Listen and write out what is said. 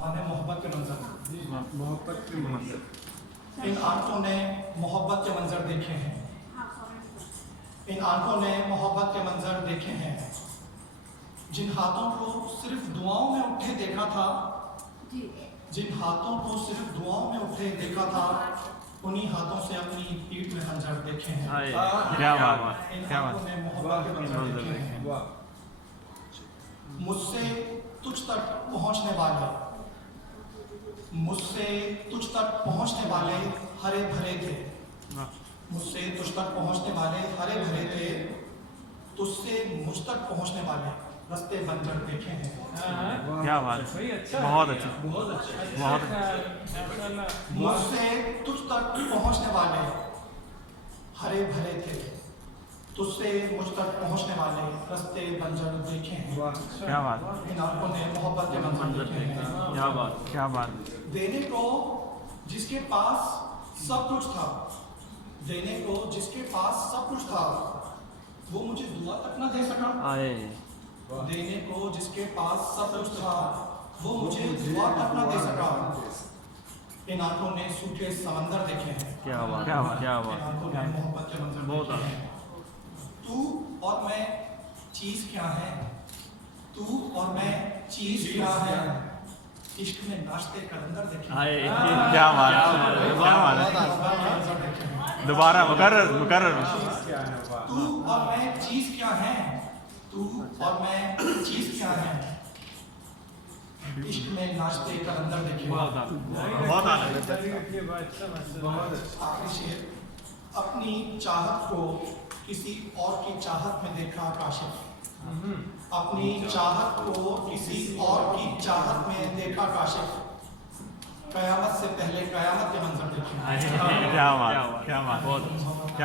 मोहब्बत के मंजर, मोहब्बत के मंजर। इन आंखों ने मोहब्बत के मंजर देखे हैं, इन आंखों ने मोहब्बत के मंजर देखे हैं। जिन हाथों को सिर्फ दुआओं में उठे देखा था, जिन हाथों को सिर्फ दुआओं में उठे देखा था, उन्हीं हाथों से अपनी पीठ में खंजर देखे हैं। क्या बात, इन क्या आंखों बात। ने मोहब्बत के मंजर देखे हैं। वाह। मुझसे तुझ तक पहुंचने वाले, मुझसे तुझ तक पहुंचने वाले हरे भरे थे, मुझसे तुझ तक पहुंचने वाले हरे भरे थे, तुझसे मुझ तक पहुंचने वाले रास्ते बंजर देखे हैं। क्या बात, बहुत अच्छा, बहुत अच्छा, बहुत अच्छा। मुझसे तुझ तक पहुंचने वाले हरे भरे थे, तुझसे मुझ तक पहुंचने वाले रास्ते बंजर देखे हैं। क्या बात, इन आंखों ने मोहब्बत के मंजर देखे हैं। क्या बात, क्या बात। देने को जिसके पास सब कुछ था, देने को जिसके पास सब कुछ था, वो मुझे दुआ तक ना दे सका। आए, देने को जिसके पास सब कुछ था, वो मुझे दुआ तक ना दे सका। इन आंखों ने सूखे समंदर देखे हैं। क्या बात, क्या बात, क्या इन बात। आंखों ने मोहब्बत के मंजर बहुत देखे हैं। तू और मैं चीज क्या है, तू और मैं चीज क्या है, इश्क में नाचते कलंदर देखे। आए, क्या बात, क्या बात। दोबारा मुकर्रर मुकर्रर। तू और मैं चीज क्या है, तू और मैं चीज क्या है, इश्क में नाचते कलंदर देखे। बहुत आनंद। आखिरी शेर, अपनी चाहत को किसी और की चाहत में देखा काशिफ, अपनी चाहत को किसी और की चाहत में देखा काशिफ, कयामत से पहले कयामत के मंजर देखे। क्या बात, क्या बात, बहुत अच्छा।